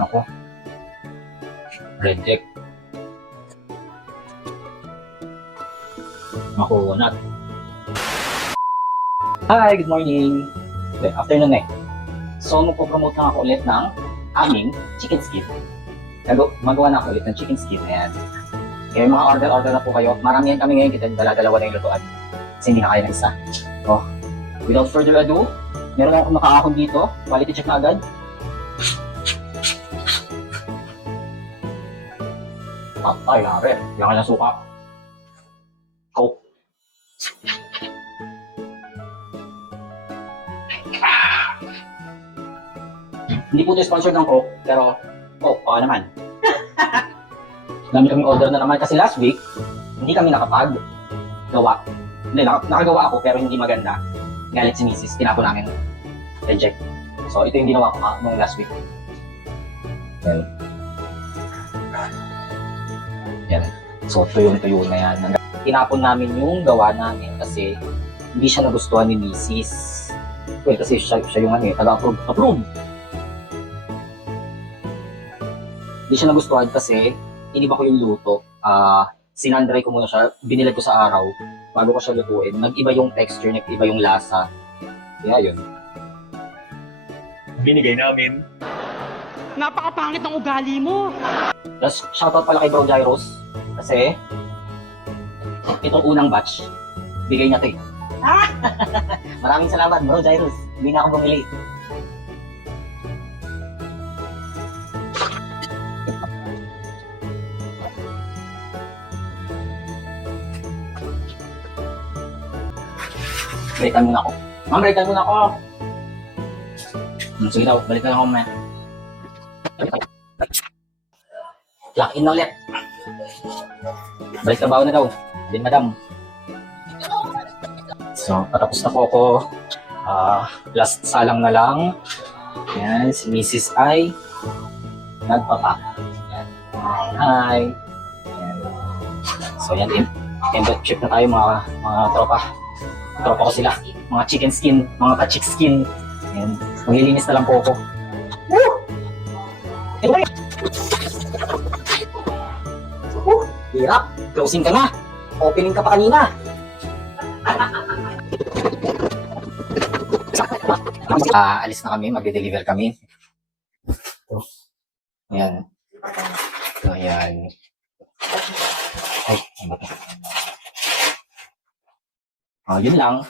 Ako, reject. Makunat. Hi, good morning. Good afternoon eh. So, magpo-promote lang ako ulit ng aming chicken skin. Magawa na ako ulit ng chicken skin. Ayan. Kaya mga order na po kayo. Maramihan kami ngayon kita dala-dalawa na yung lutuan. Kasi hindi na kaya ng isa. Oh, without further ado, meron akong nakaahon dito. Quality check na agad. Ay, nare. Yan ka na suka. Coke. Hindi po ito sponsored ng Coke, pero Coke, baka naman. Dami kaming order na naman kasi last week, hindi kami nakapag-gawa. Hindi, nakagawa ako pero hindi maganda. Galit si Mrs. Tinapon namin. Reject. So, ito yung ginawa ko nung last week. Yan. Yan. So, tuyo na yan. Tinapon namin yung gawa namin kasi hindi siya nagustuhan ni Mrs. Well, kasi siya yung taga-approve. Hindi siya nagustuhan kasi iniba ko yung luto. Sinandry ko muna siya, binilag ko sa araw bago ko siya lutuin. Nag-iba yung texture, nag-iba yung lasa. Kaya yun. Binigay namin. Napakapangit ng ugali mo! Tapos, shoutout pala kay Bro Gyros. Kasi, itong unang batch, bigay niya to eh. Maraming salamat, Bro Gyros. Hindi na ako bumili. Balikan muna ako. Ma'am, balikan muna ako. Sige daw, balikan ako, ma'am. Lock in na ulit. Balik trabaho na daw. Din, madam. So, patapos na po ako. Last salang na lang. Yan, si Mrs. ay nagpapak. Hi. Yan. So, yan. End of trip na tayo mga tropa. Tropa ko sila. Mga chicken skin, mga pa-chick skin. Yan. Maglilinis na lang po ako. Woo! Hirap. Closing ka na. Opening ka pa kanina. Alis na kami. Magde-deliver kami. Ayan. Ayan. Ay, ano ba ito? Yun lang.